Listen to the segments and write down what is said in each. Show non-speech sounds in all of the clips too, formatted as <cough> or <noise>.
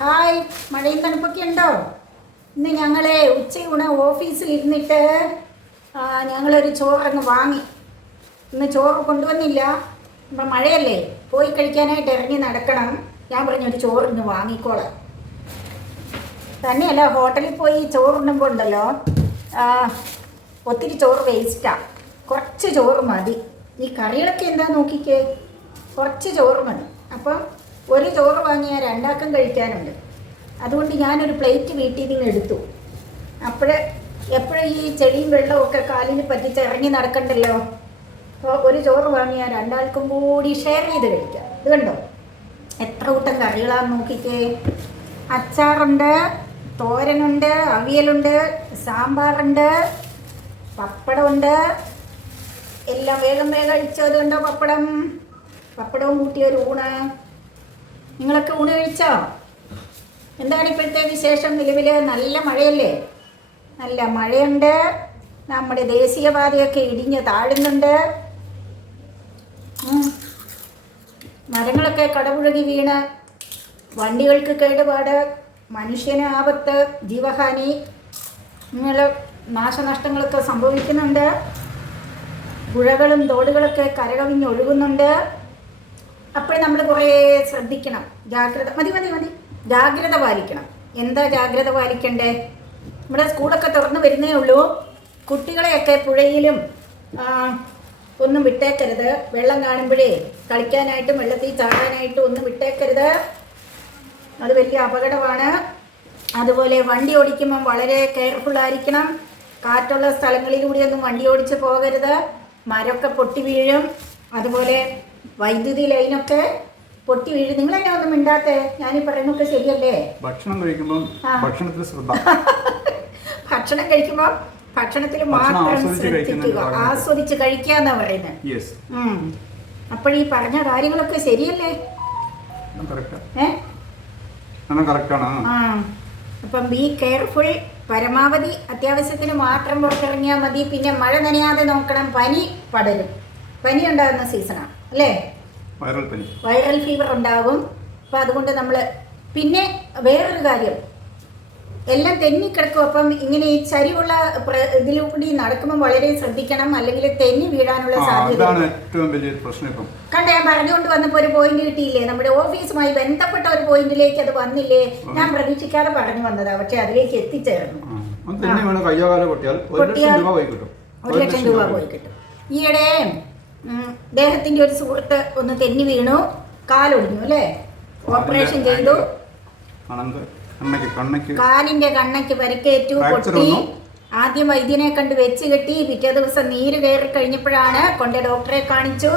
Hi മഴയും തണുപ്പൊക്കെ ഉണ്ടോ? ഇന്ന് ഞങ്ങളെ ഉച്ചയൂണ് ഓഫീസിൽ ഇരുന്നിട്ട് ഞങ്ങളൊരു ചോറങ്ങ് വാങ്ങി. ഇന്ന് ചോറ് കൊണ്ടുവന്നില്ല. ഇപ്പം മഴയല്ലേ പോയി കഴിക്കാനായിട്ട് ഇറങ്ങി നടക്കണം. ഞാൻ പറഞ്ഞു ഒരു ചോറ് ഇന്ന് വാങ്ങിക്കോളാം. തന്നെയല്ല ഹോട്ടലിൽ പോയി ചോറുണ്ണുമ്പോൾ ഉണ്ടല്ലോ ഒത്തിരി ചോറ് വേസ്റ്റാണ് കുറച്ച് ചോറ് മതി. ഈ കറികളൊക്കെ എന്താ നോക്കിക്കേ? കുറച്ച് ചോറ് മതി. അപ്പം ഒരു ചോറ് വാങ്ങിയാൽ രണ്ടാക്കം കഴിക്കാനുണ്ട്. അതുകൊണ്ട് ഞാനൊരു പ്ലേറ്റ് വീട്ടിൽ നിന്ന് എടുത്തു. അപ്പോൾ എപ്പോഴും ഈ ചെളിയും വെള്ളവും ഒക്കെ കാലിന് പറ്റിച്ച് ഇറങ്ങി നടക്കണ്ടല്ലോ? അപ്പോൾ ഒരു ചോറ് വാങ്ങിയാൽ രണ്ടാൾക്കും കൂടി ഷെയർ ചെയ്ത് കഴിക്കാം. ഇത് കണ്ടോ? എത്ര കൂട്ടം കറികളാന്ന് നോക്കിക്കേ. അച്ചാറുണ്ട് തോരനുണ്ട് അവിയലുണ്ട് സാമ്പാറുണ്ട് പപ്പടമുണ്ട്. എല്ലാം വേഗം വേഗം കഴിച്ചത് കണ്ടോ പപ്പടം? പപ്പടവും കൂട്ടിയ ഒരു ഊണ്. നിങ്ങളൊക്കെ ഊണ് കഴിച്ചോ എന്താണ് ഇപ്പോഴത്തെ വിശേഷം? നിലവിൽ നല്ല മഴയല്ലേ? നല്ല മഴയുണ്ട്. നമ്മുടെ ദേശീയപാതയൊക്കെ ഇടിഞ്ഞ് താഴുന്നുണ്ട്. മരങ്ങളൊക്കെ കടപുഴകി വീണ്. വണ്ടികൾക്ക് കേടുപാട്. മനുഷ്യന് ആപത്ത് ജീവഹാനി. ഇങ്ങനെ നാശനഷ്ടങ്ങളൊക്കെ സംഭവിക്കുന്നുണ്ട്. പുഴകളും തോടുകളൊക്കെ കരകവിഞ്ഞ് അപ്പോൾ നമ്മൾ കുറേ ശ്രദ്ധിക്കണം. ജാഗ്രത മതി മതി മതി. ജാഗ്രത പാലിക്കണം. എന്താ ജാഗ്രത പാലിക്കണ്ടേ? നമ്മുടെ സ്കൂളൊക്കെ തുറന്നു വരുന്നേ ഉള്ളൂ. കുട്ടികളെയൊക്കെ പുഴയിലും ഒന്നും വിട്ടേക്കരുത്. വെള്ളം കാണുമ്പോഴേ കളിക്കാനായിട്ടും വെള്ളത്തിൽ ചാടാനായിട്ടും ഒന്നും വിട്ടേക്കരുത്. അത് വലിയ അപകടമാണ്. അതുപോലെ വണ്ടി ഓടിക്കുമ്പം വളരെ കെയർഫുൾ ആയിരിക്കണം. കാറ്റുള്ള സ്ഥലങ്ങളിലൂടെയൊന്നും വണ്ടി ഓടിച്ച് പോകരുത്. മരമൊക്കെ പൊട്ടി വീഴും. അതുപോലെ വൈദ്യുതി ലൈനൊക്കെ പൊട്ടി വീഴും. നിങ്ങൾ എന്നെ ഒന്നും മിണ്ടാത്തെ? ഞാനീ പറയുന്നൊക്കെ ശരിയല്ലേ? ഭക്ഷണം കഴിക്കുമ്പോൾ. ഭക്ഷണത്തിൽ ശ്രദ്ധ. <laughs> ഭക്ഷണം കഴിക്കുമ്പോൾ ഭക്ഷണത്തിൽ മാത്രം ശ്രദ്ധിക്കുക. ആസ്വദിച്ച് കഴിക്കുക എന്നാ പറയുന്നത് യെസ് അപ്പോഴീ പറഞ്ഞ കാര്യങ്ങളൊക്കെ ശരിയല്ലേ? അപ്പം ബി കെയർഫുൾ പരമാവധി അത്യാവശ്യത്തിന് മാത്രം പുറത്തിറങ്ങിയാൽ മതി. പിന്നെ മഴ നനയാതെ നോക്കണം. പനി പടരും. പനി ഉണ്ടാകുന്ന സീസണാണ് അല്ലേ? വൈറൽ പനി. വൈറൽ ഫീവർ ഉണ്ടാകും. അപ്പോൾ അതുകൊണ്ട് നമ്മൾ പിന്നെ വേറൊരു കാര്യം. എല്ലാം തെന്നിക്കിടക്കും. അപ്പം ഇങ്ങനെ ഈ ചരിവുള്ള ഇതിലൂടെ നടക്കുമ്പോൾ വളരെ ശ്രദ്ധിക്കണം. അല്ലെങ്കിൽ തെന്നി വീഴാനുള്ള സാധ്യത കണ്ട ഞാൻ പറഞ്ഞുകൊണ്ട് വന്നപ്പോൾ ഒരു പോയിന്റ് കിട്ടിയില്ലേ? നമ്മുടെ ഓഫീസുമായി ബന്ധപ്പെട്ട ഒരു പോയിന്റിലേക്ക് അത് വന്നില്ലേ? ഞാൻ പ്രതീക്ഷിക്കാതെ പറഞ്ഞു വന്നതാ. പക്ഷെ അതിലേക്ക് എത്തിച്ചേർന്നു. പൊട്ടിയാൽ ഒരു ലക്ഷം രൂപ പോയി കിട്ടും. ഈയിടെ ഉം, ദേഹത്തിന്റെ ഒരു സുഹൃത്ത് ഒന്ന് തെന്നി വീണു. കാലൊടിഞ്ഞു അല്ലേ? ഓപ്പറേഷൻ ചെയ്തു. കാലിന്റെ കണ്ണയ്ക്ക് പരിക്കേറ്റു പൊട്ടി. ആദ്യം വൈദ്യനെ കണ്ട് വെച്ച് കെട്ടി പിറ്റേ ദിവസം നീര് കയറി കഴിഞ്ഞപ്പോഴാണ് കൊണ്ട് ഡോക്ടറെ കാണിച്ചു.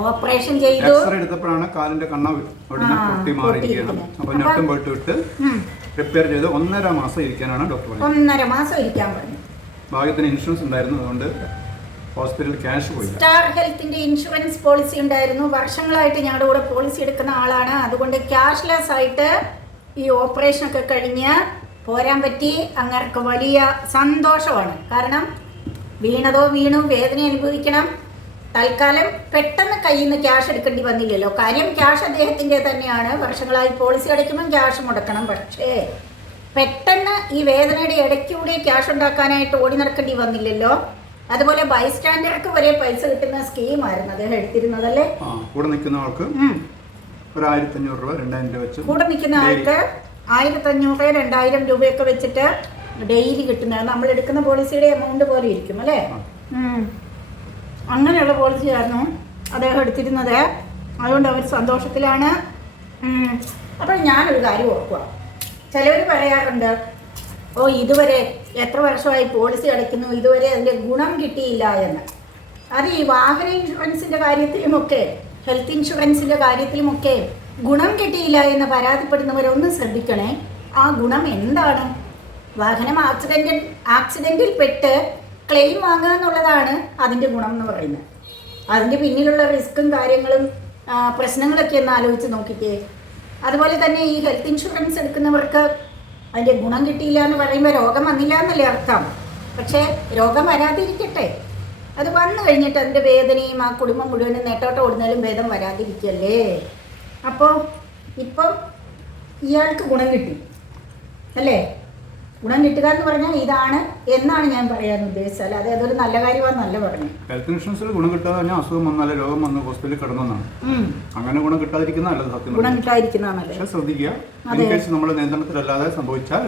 ഓപ്പറേഷൻ ചെയ്തു. എടുത്തപ്പോഴാണ് കാലിന്റെ കണ്ണ ഒടിഞ്ഞ് ആ, പൊട്ടി മാറിയിരിക്കുകയാണ്. പൊട്ടിയിരിക്കുന്നത്. അപ്പൊ അപ്പൊ- ഞെട്ടും പോയിട്ട് വിട്ട് റിപ്പയർ ചെയ്ത് ഒന്നര മാസം ഇരിക്കാനാണ് ഡോക്ടർ ഒന്നര മാസം ഇരിക്കാൻ പറഞ്ഞു. ഭാഗ്യത്തിന് ഇൻഷുറൻസ് ഉണ്ടായിരുന്നു അതുകൊണ്ട് ഹോസ്പിറ്റലിൽ ക്യാഷ് പോയി. സ്റ്റാർ ഹെൽത്തിന്റെ ഇൻഷുറൻസ് പോളിസി ഉണ്ടായിരുന്നു. വർഷങ്ങളായിട്ട് ഞങ്ങളുടെ കൂടെ പോളിസി എടുക്കുന്ന ആളാണ്. അതുകൊണ്ട് ക്യാഷ്ലെസ് ആയിട്ട് ഈ ഓപ്പറേഷൻ ഒക്കെ കഴിഞ്ഞ് പോരാൻ പറ്റി. അങ്ങർക്ക് വലിയ സന്തോഷമാണ്. കാരണം വീണതോ വീണു വേദന അനുഭവിക്കണം. തൽക്കാലം പെട്ടെന്ന് കയ്യിൽ നിന്ന് ക്യാഷ് എടുക്കേണ്ടി വന്നില്ലല്ലോ. കാര്യം ക്യാഷ് അദ്ദേഹത്തിന്റെ തന്നെയാണ്. വർഷങ്ങളായി പോളിസി അടയ്ക്കുമ്പോൾ ക്യാഷ് മുടക്കണം. പക്ഷേ പെട്ടെന്ന് ഈ വേദനയുടെ ഇടയ്ക്കൂടെ ക്യാഷ് ഉണ്ടാക്കാനായിട്ട് ഓടി നടക്കേണ്ടി വന്നില്ലല്ലോ. അതുപോലെ ബൈസ്റ്റാൻഡർക്ക് വരെ പൈസ കിട്ടുന്ന സ്കീം സ്കീമായിരുന്നു അദ്ദേഹം എടുത്തിരുന്നതല്ലേ? കൂടെ നിൽക്കുന്ന ആൾക്ക്. ഒരു ആയിരത്തി അഞ്ഞൂറ് രൂപ രണ്ടായിരം രൂപ വെച്ച് കൂടെ നിൽക്കുന്ന ആൾക്ക് ആയിരത്തി അഞ്ഞൂറ് രണ്ടായിരം രൂപയൊക്കെ വെച്ചിട്ട് ഡെയിലി കിട്ടുന്ന നമ്മൾ എടുക്കുന്ന പോളിസിയുടെ എമൗണ്ട് പോലെ ഇരിക്കും അല്ലേ? അങ്ങനെയുള്ള പോളിസി അങ്ങനെയുള്ള പോളിസിയായിരുന്നു അദ്ദേഹം എടുത്തിരുന്നത്. അതുകൊണ്ട് അവർ സന്തോഷത്തിലാണ്. അപ്പോൾ ഞാനൊരു കാര്യം ഓർക്കുക ചിലവർ പറയാറുണ്ട് ഓ ഇതുവരെ എത്ര വർഷമായി പോളിസി അടയ്ക്കുന്നു? ഇതുവരെ അതിന്റെ ഗുണം കിട്ടിയില്ല എന്ന്. അത് ഈ വാഹന ഇൻഷുറൻസിന്റെ കാര്യത്തിലുമൊക്കെ ഹെൽത്ത് ഇൻഷുറൻസിന്റെ കാര്യത്തിലുമൊക്കെ ഗുണം കിട്ടിയില്ല എന്ന് പരാതിപ്പെടുന്നവരൊന്ന് ശ്രദ്ധിക്കണേ. ആ ഗുണം എന്താണ്? വാഹനം ആക്സിഡന്റ് ആക്സിഡന്റിൽ പെട്ട് ക്ലെയിം വാങ്ങുക എന്നുള്ളതാണ് അതിന്റെ ഗുണം എന്ന് പറയുന്നത്. അതിന്റെ പിന്നിലുള്ള റിസ്ക്കും കാര്യങ്ങളും പ്രശ്നങ്ങളൊക്കെ ഒന്ന് ആലോചിച്ച് നോക്കിക്കേ. അതുപോലെ തന്നെ ഈ ഹെൽത്ത് ഇൻഷുറൻസ് എടുക്കുന്നവർക്ക് അതിന്റെ ഗുണം കിട്ടിയില്ല എന്ന് പറയുമ്പോൾ രോഗം വന്നില്ല എന്നല്ലേ അർത്ഥം. പക്ഷേ രോഗം വരാതിരിക്കട്ടെ. അത് വന്നു കഴിഞ്ഞിട്ട് അതിന്റെ വേദനയും ആ കുടുംബം മുഴുവനും നെട്ടോട്ടം ഓടുന്നാലും ഭേദം വരാതിരിക്കല്ലേ? അപ്പോൾ ഇപ്പം ഇയാൾക്ക് ഗുണം കിട്ടി. അല്ലേ? ഗുണം കിട്ടുക എന്ന് പറഞ്ഞാൽ ഇതാണ് എന്നാണ് ഞാൻ പറയാൻ ഉദ്ദേശിച്ചത്. അല്ലാതെ അതൊരു നല്ല കാര്യമാണെന്നല്ല പറഞ്ഞു ഹെൽത്ത് ഇൻഷുറൻസിൽ ഗുണം കിട്ടാതെ പറഞ്ഞാൽ അസുഖം വന്നാൽ രോഗം വന്ന് ഹോസ്പിറ്റലിൽ കിടന്നെന്നാണ്. അങ്ങനെ ഗുണം കിട്ടാതിരിക്കുന്ന നല്ലത് സത്യം ഗുണം. കിട്ടാതിരിക്കുന്നതാണല്ലേ പക്ഷെ ശ്രദ്ധിക്കുക. നമ്മുടെ നിയന്ത്രണത്തിലല്ലാതെ സംഭവിച്ചാൽ.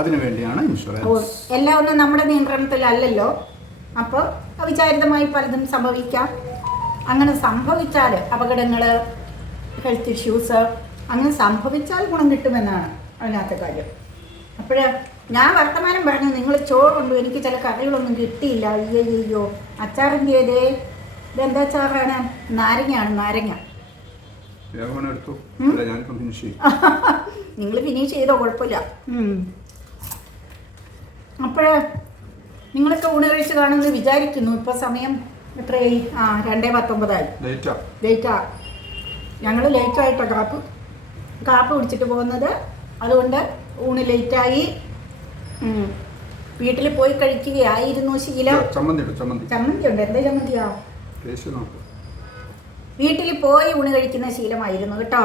അതിനു വേണ്ടിയാണ് ഇൻഷുറൻസ് എല്ലാം ഒന്നും നമ്മുടെ നിയന്ത്രണത്തിലല്ലല്ലോ. അപ്പോൾ അവിചാരിതമായി പലതും സംഭവിക്കാം. അങ്ങനെ സംഭവിച്ചാൽ അപകടങ്ങൾ ഹെൽത്ത് ഇഷ്യൂസ് അങ്ങനെ സംഭവിച്ചാൽ ഗുണം കിട്ടുമെന്നാണ് അതിനകത്തെ കാര്യം. അപ്പോൾ ഞാൻ വർത്തമാനം പറഞ്ഞു നിങ്ങൾ ചോറുണ്ടു? എനിക്ക് ചില കറികളൊന്നും കിട്ടിയില്ല. അയ്യോ അയ്യോ അച്ചാറിന്റെ ഏതേ ഇതെന്താ അച്ചാറാണ്? നാരങ്ങയാണ് നാരങ്ങ. <laughs> നിങ്ങൾ ഫിനിഷ് ചെയ്തോ കുഴപ്പമില്ല. അപ്പോൾ നിങ്ങളൊക്കെ ഊണ് കഴിച്ച് കാണുമെന്ന് വിചാരിക്കുന്നു. ഇപ്പോൾ സമയം എത്രയായി? ആ രണ്ടേ പത്തൊമ്പതായി. ലേറ്റാ ഞങ്ങൾ ലേറ്റായിട്ടോ കാപ്പ് കാപ്പ് കുടിച്ചിട്ട് പോകുന്നത്. അതുകൊണ്ട് ഊണ് ലേറ്റായി വീട്ടിൽ പോയി കഴിക്കുകയായിരുന്നു ശീല. ചമ്മന്തി ചമ്മന്തി. ഉണ്ട്. എന്താ ചമ്മന്തിയാ? വീട്ടിൽ പോയി ഊണ് കഴിക്കുന്ന ശീലമായിരുന്നു കേട്ടോ.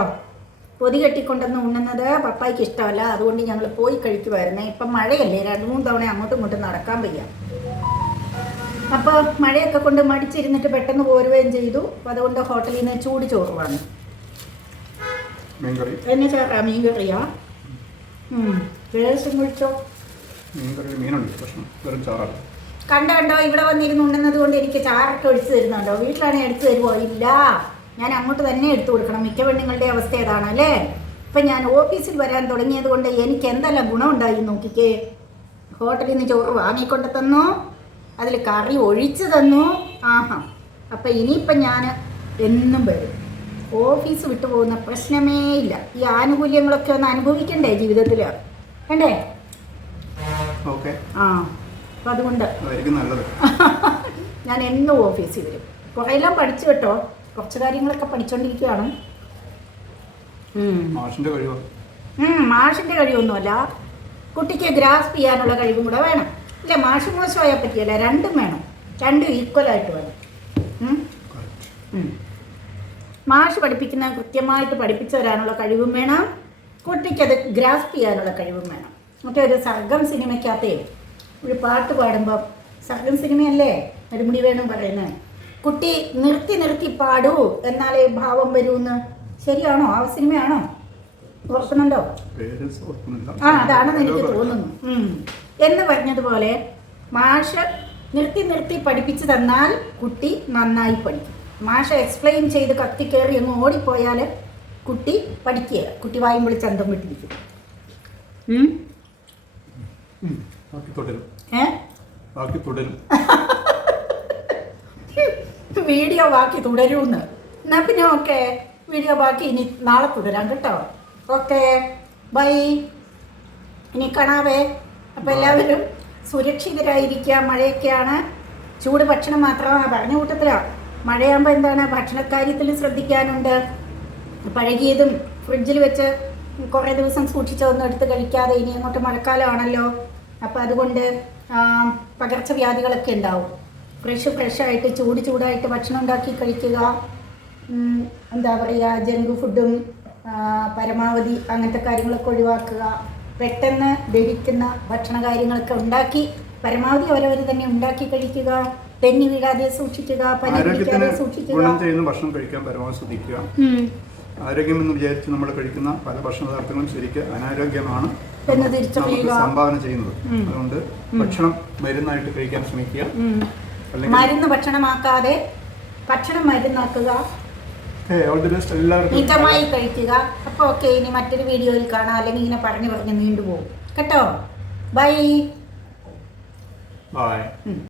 പൊതി കെട്ടിക്കൊണ്ടെന്ന് ഉണ്ണുന്നത് പപ്പായ്ക്ക് ഇഷ്ടമല്ല. അതുകൊണ്ട് ഞങ്ങൾ പോയി കഴിക്കുമായിരുന്നേ ഇപ്പം മഴയല്ലേ. രണ്ട് മൂന്ന് തവണ അങ്ങോട്ടും ഇങ്ങോട്ടും നടക്കാൻ വയ്യ. അപ്പോൾ മഴയൊക്കെ കൊണ്ട് മടിച്ചിരുന്നിട്ട് പെട്ടെന്ന് പോരുകയും ചെയ്തു. അപ്പോൾ അതുകൊണ്ട് ഹോട്ടലിൽ നിന്ന് ചൂട് ചോറ് വാങ്ങി. എന്നെ ചേർക്കാം മീൻ കറിയാ കേസും കുഴിച്ചോ മീൻകറി മീനുണ്ട് പ്രശ്നം. വെറും ചാറാണ്. കണ്ടോ കണ്ടോ ഇവിടെ വന്നിരുന്ന് ഉണ്ടെന്നത് കൊണ്ട് എനിക്ക് ചാറൊക്കെ ഒഴിച്ചു തരുന്നുണ്ടോ? വീട്ടിലാണ് എടുത്തു തരുമോ ഇല്ല. ഞാൻ അങ്ങോട്ട് തന്നെ എടുത്തു കൊടുക്കണം. മിക്ക പെണ്ണുങ്ങളുടെ അവസ്ഥ ഏതാണ് അല്ലേ? ഇപ്പം ഞാൻ ഓഫീസിൽ വരാൻ തുടങ്ങിയത് കൊണ്ട് എനിക്ക് എന്തെല്ലാം ഗുണമുണ്ടായി നോക്കിക്കേ. ഹോട്ടലിൽ നിന്ന് ചോറ് വാങ്ങിക്കൊണ്ട് തന്നു. അതിൽ കറി ഒഴിച്ചു തന്നു. ആഹാ. അപ്പം ഇനിയിപ്പം ഞാൻ എന്നും വരും. ഓഫീസ് വിട്ടു പോകുന്ന പ്രശ്നമേ ഇല്ല. ഈ ആനുകൂല്യങ്ങളൊക്കെ ഒന്ന് അനുഭവിക്കണ്ടേ ജീവിതത്തിൽ വേണ്ടേ ഓക്കെ. ആ അപ്പം അതുകൊണ്ട്. നല്ലത്. <laughs> ഞാൻ എന്നും ഓഫീസിൽ വരും. കുറേയെല്ലാം പഠിച്ചു കേട്ടോ. കുറച്ച് കാര്യങ്ങളൊക്കെ പഠിച്ചുകൊണ്ടിരിക്കുകയാണ്. മാഷിന്റെ കഴിവ്? ഉം, മാഷിന്റെ കഴിവൊന്നുമല്ല. കുട്ടിക്ക് ഗ്രാസ്പ് ചെയ്യാനുള്ള കഴിവും കൂടെ വേണം. ഇല്ല മാഷ് മോശമായാൽ പറ്റിയല്ല. രണ്ടും വേണം. രണ്ടും ഈക്വലായിട്ട് വേണം. മാഷ് പഠിപ്പിക്കുന്ന കൃത്യമായിട്ട് പഠിപ്പിച്ചു വരാനുള്ള കഴിവും വേണം. കുട്ടിക്കത് ഗ്രാസ്പ് ചെയ്യാനുള്ള കഴിവും വേണം. മറ്റേ ഒരു സർഗം സിനിമയ്ക്കകത്തേ ഒരു പാട്ട് പാടുമ്പോൾ സർഗം സിനിമയല്ലേ? നെടുമുടി വേണം പറയുന്നത് കുട്ടി നിർത്തി നിർത്തി പാടൂ എന്നാലേ ഭാവം വരൂന്ന്. ശരിയാണോ? ആ സിനിമയാണോ? ഓർക്കുന്നുണ്ടോ? ആ അതാണെന്ന് എനിക്ക് തോന്നുന്നു. എന്ന് പറഞ്ഞതുപോലെ മാഷ് നിർത്തി നിർത്തി പഠിപ്പിച്ചു തന്നാൽ കുട്ടി നന്നായി പഠിക്കും. മാഷ് എക്സ്പ്ലെയിൻ ചെയ്ത് കത്തി കയറി അങ്ങ് ഓടിപ്പോയാൽ കുട്ടി പഠിക്കുക കുട്ടി വായും വിളിച്ച് അന്തം വിട്ടിരിക്കും. വീഡിയോ. ബാക്കി തുടരൂ. ഏ? ബാക്കി തുടരും. <laughs> വീഡിയോ ബാക്കി തുടരൂന്ന്. എന്നാ പിന്നെ ഓക്കെ. വീഡിയോ ബാക്കി ഇനി നാളെ തുടരാം കേട്ടോ. ഓക്കെ. ബൈ. ഇനി കാണാവേ. അപ്പം എല്ലാവരും സുരക്ഷിതരായിരിക്കുക. മഴയൊക്കെയാണ്. ചൂട് ഭക്ഷണം മാത്രമാണ് പറഞ്ഞ കൂട്ടത്തിലാണ് മഴയാകുമ്പോൾ എന്താണ് ഭക്ഷണക്കാര്യത്തിൽ ശ്രദ്ധിക്കാനുണ്ട്. പഴകിയതും ഫ്രിഡ്ജിൽ വെച്ച് കുറേ ദിവസം സൂക്ഷിച്ചതൊന്നും എടുത്ത് കഴിക്കാതെ ഇനി അങ്ങോട്ട് മഴക്കാലമാണല്ലോ അപ്പോൾ അതുകൊണ്ട് പകർച്ചവ്യാധികളൊക്കെ ഉണ്ടാവും. ഫ്രഷ് ഫ്രഷായിട്ട് ചൂട് ചൂടായിട്ട് ഭക്ഷണം ഉണ്ടാക്കി കഴിക്കുക. എന്താ പറയുക ജങ്ക് ഫുഡും പരമാവധി അങ്ങനത്തെ കാര്യങ്ങളൊക്കെ ഒഴിവാക്കുക. പെട്ടെന്ന് ദഹിക്കുന്ന ഭക്ഷണ കാര്യങ്ങളൊക്കെ ഉണ്ടാക്കി പരമാവധി അവരവർ തന്നെ ഉണ്ടാക്കി കഴിക്കുക. തെന്നി വീഴാതെ സൂക്ഷിക്കുക പനി ആരോഗ്യത്തിന് പിടിക്കാതെ ഗുണം ചെയ്യുന്ന ഭക്ഷണം കഴിക്കാൻ പരമാവധി ശ്രദ്ധിക്കുക. ആരോഗ്യം എന്ന് വിചാരിച്ച് നമ്മൾ കഴിക്കുന്ന പല ഭക്ഷണ പദാർത്ഥങ്ങളും ശരിക്കും അനാരോഗ്യമാണ്. നമുക്ക് സംഭാവന ചെയ്യുന്നത്. അതുകൊണ്ട് ഭക്ഷണം മരുന്നായിട്ട് കഴിക്കാൻ ശ്രമിക്കുക. മരുന്ന് ഭക്ഷണമാക്കാതെ ഭക്ഷണം മരുന്നാക്കുക. മിതമായി കഴിക്കുക. അപ്പോൾ ഓക്കെ ഇനി മറ്റൊരു വീഡിയോയിൽ കാണാം. അല്ലെങ്കിൽ ഇങ്ങനെ പറഞ്ഞു പറഞ്ഞ് നീണ്ടുപോകും. കേട്ടോ? ബൈ. ബൈ